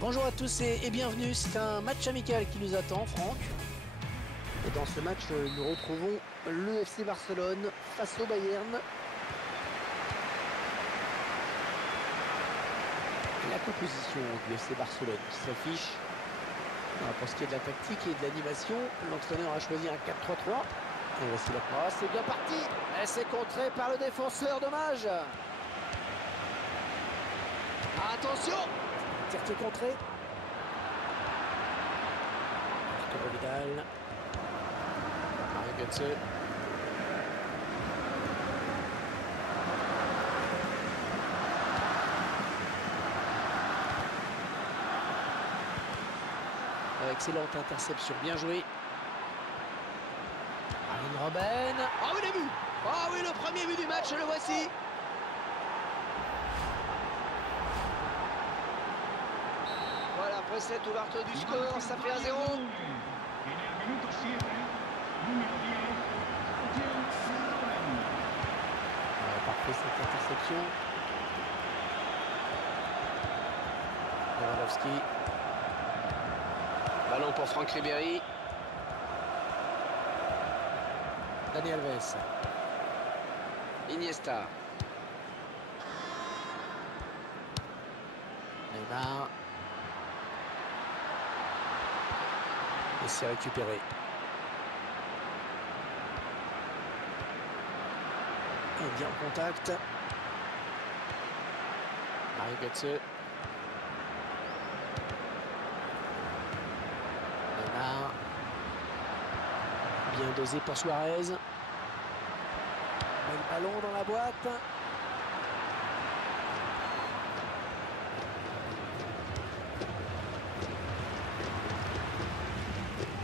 Bonjour à tous et bienvenue, c'est un match amical qui nous attend, Franck. Et dans ce match, nous retrouvons le FC Barcelone face au Bayern. La composition du FC Barcelone qui s'affiche. Pour ce qui est de la tactique et de l'animation, l'entraîneur a choisi un 4-3-3. Et voici la passe, c'est bien parti. Et c'est contré par le défenseur, dommage. Attention, tir qui est contré. Arturo Vidal. Mario Götze. Excellente interception, bien joué. Arjen Robben. Oh oui, le but. Oh oui, le premier but du match, le voici. Voilà, après cette ouverture du score, ça fait 1-0. Parfait cette interception. Lewandowski. Ballon pour Franck Ribéry. Dani Alves. Iniesta. Neymar. Et c'est récupéré. Et bien en contact. Mario Götze. Neymar. Bien dosé pour Suarez. Le ballon dans la boîte.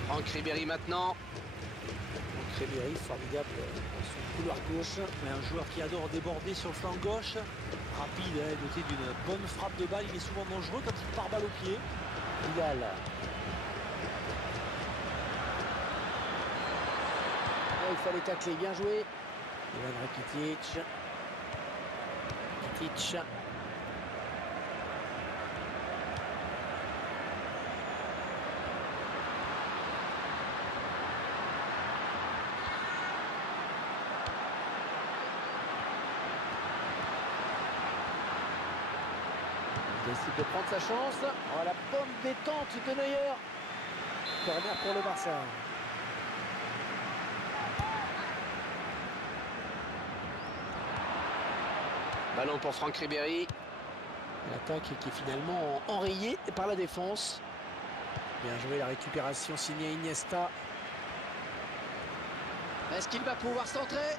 Franck Ribéry maintenant. Franck Ribéry, formidable dans son couloir gauche. Un joueur qui adore déborder sur le flanc gauche. Rapide, doté d'une bonne frappe de balle. Il est souvent dangereux quand il part balle au pied. Vidal. Oh, il fallait tacler, bien joué. Ivan Rakitic. Rakitic. Il décide de prendre sa chance. Oh, la bonne détente de Neuer. Corner pour le Barça. Ballon pour Franck Ribéry. L'attaque qui est finalement enrayée par la défense. Bien joué, la récupération signée Iniesta. Est-ce qu'il va pouvoir centrer?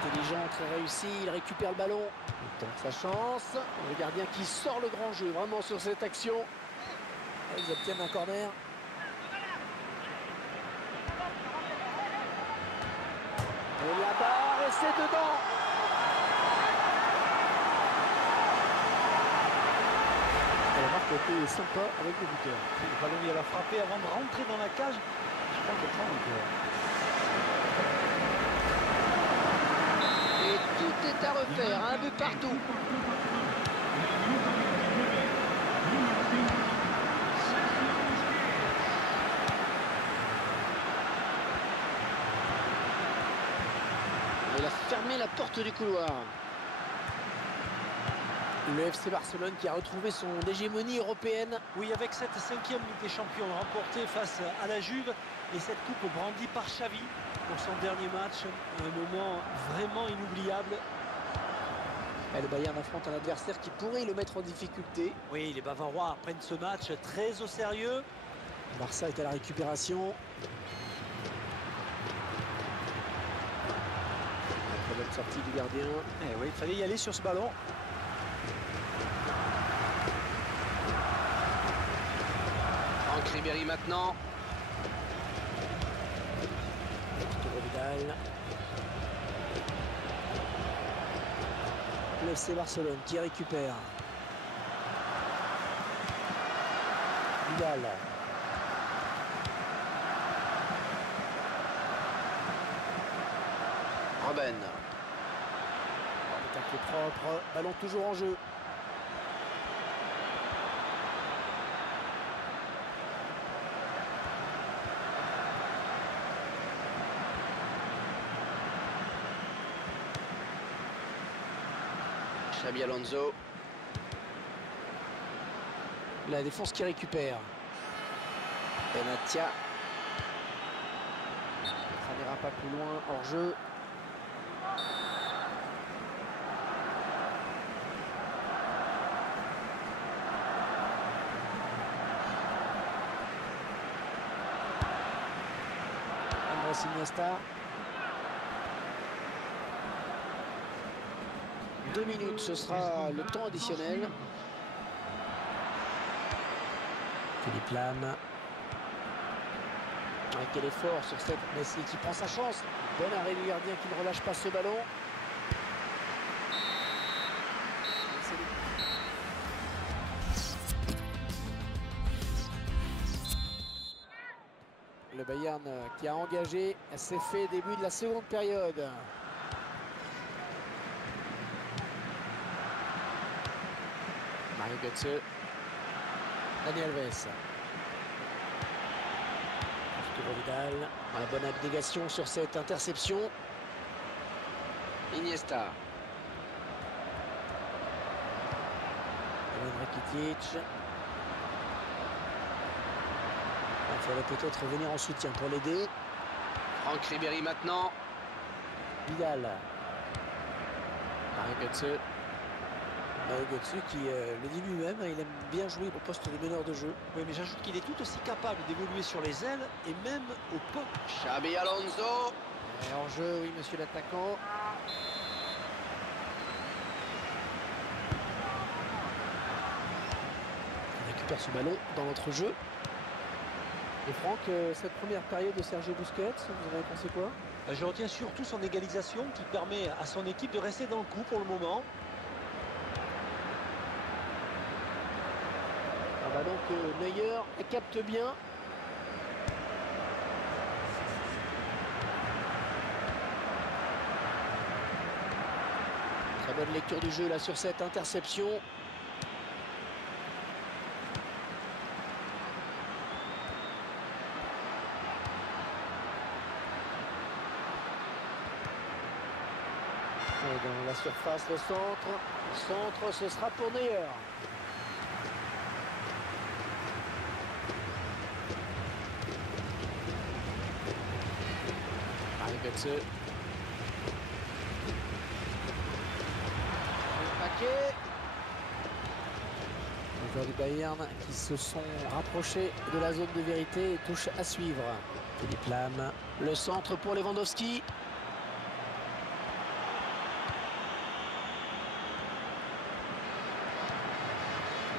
Intelligent, très réussi, il récupère le ballon. Il tente sa chance. Le gardien qui sort le grand jeu vraiment sur cette action. Et ils obtiennent un corner. Et la barre, et c'est dedans. La marque était sympa avec le buteur. Le ballon, il a frappé avant de rentrer dans la cage. Je crois qu'il prend encore. Et tout est à refaire, un but partout. Il a fermé la porte du couloir. Le FC Barcelone qui a retrouvé son hégémonie européenne. Oui, avec cette 5e Ligue des Champions remportée face à la Juve et cette coupe brandie par Xavi pour son dernier match, un moment vraiment inoubliable. Et le Bayern affronte un adversaire qui pourrait le mettre en difficulté. Oui, les Bavarois prennent ce match très au sérieux. Le Barça est à la récupération. La très belle sortie du gardien. Eh oui, il fallait y aller sur ce ballon. Franck Ribéry maintenant. Arturo Vidal. Le FC Barcelone qui récupère. Vidal. Robben. Tacle propre, ballon toujours en jeu. Xabi Alonso. La défense qui récupère. Benatia. Ça n'ira pas plus loin, hors jeu. Andrés Iniesta. 2 minutes, ce sera le temps additionnel. Philippe Lam. Quel effort sur cette Messi qui prend sa chance. Bon arrêt du gardien qui ne relâche pas ce ballon. Le Bayern qui a engagé, c'est fait début de la seconde période. Mario Götze. Dani Alves. Arturo Vidal. La bonne abnégation sur cette interception. Iniesta. Ivan Rakitic. Il faudrait peut-être revenir en soutien pour l'aider. Franck Ribéry maintenant. Vidal. Mario Götze. Mario Götze qui le dit lui-même, il aime bien jouer au poste de meneur de jeu. Oui, mais j'ajoute qu'il est tout aussi capable d'évoluer sur les ailes et même au pot. Xabi Alonso. Et en jeu, oui, monsieur l'attaquant. On récupère ce ballon dans notre jeu. Et Franck, cette première période de Sergio Busquets, vous en avez pensé quoi? Je retiens surtout son égalisation qui permet à son équipe de rester dans le coup pour le moment. Un ballon que Neuer capte bien. Très bonne lecture du jeu là sur cette interception. Et dans la surface, le centre. Le centre, ce sera pour Neuer. Mario Götze. Le paquet. Les joueurs du Bayern qui se sont rapprochés de la zone de vérité et touche à suivre. Philippe Lam. Le centre pour Lewandowski.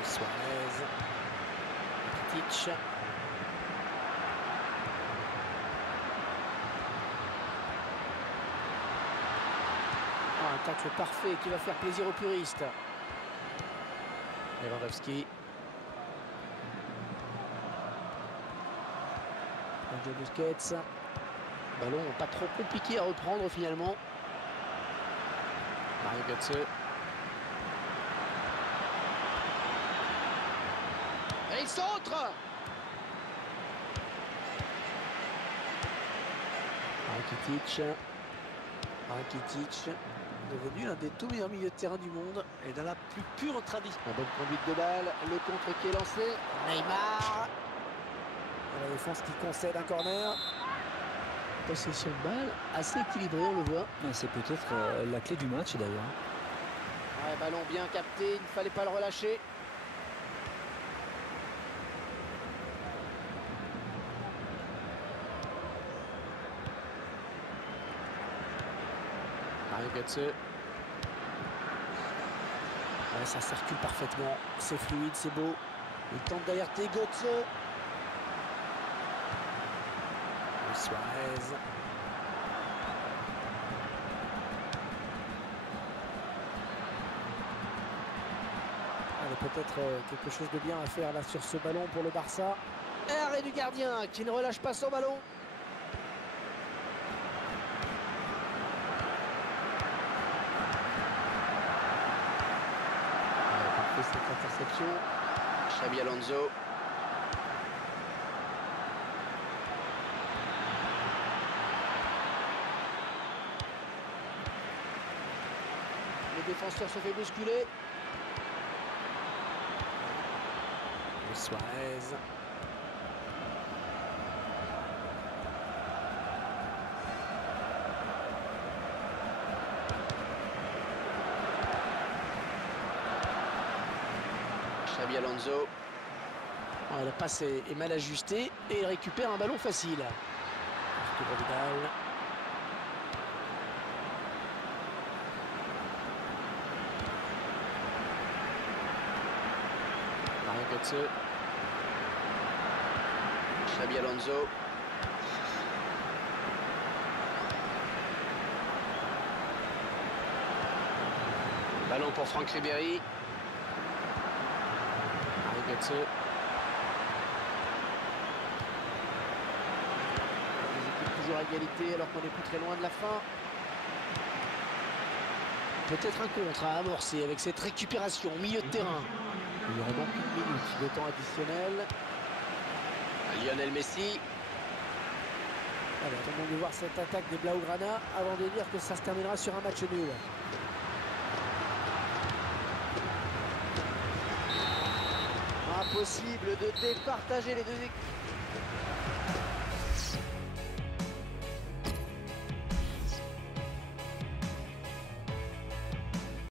Suarez. Rakitic. Un tacle parfait qui va faire plaisir aux puristes. Lewandowski. Sergio Busquets. Ballon pas trop compliqué à reprendre finalement. Mario Götze. Et il centre. Rakitic. Devenu l'un des tout meilleurs milieux de terrain du monde. Et dans la plus pure tradition. La bonne conduite de balle, le contre qui est lancé. Neymar. Et la défense qui concède un corner. Possession de balle assez équilibrée, on le voit. C'est peut-être la clé du match d'ailleurs. Ouais, ballon bien capté, il ne fallait pas le relâcher. Mario Götze. Ouais, ça circule parfaitement, c'est fluide, c'est beau. Il tente d'alerter Götze. Suarez. Peut-être quelque chose de bien à faire là sur ce ballon pour le Barça. Arrêt du gardien qui ne relâche pas son ballon. fait cette interception. Xabi Alonso. Le défenseur se fait bousculer. Suarez. Xabi Alonso. La passe est mal ajustée et il récupère un ballon facile. Arturo Vidal. Mario Götze. Xabi Alonso. Ballon pour Franck Ribéry. Mario Götze. Les équipes toujours à égalité alors qu'on n'est plus très loin de la fin. Peut-être un contre à amorcer avec cette récupération au milieu de terrain. Il y aura donc 1 minute de temps additionnel. Lionel Messi. Allez, attendons de voir cette attaque des Blaugrana avant de dire que ça se terminera sur un match nul. Impossible de départager les deux équipes.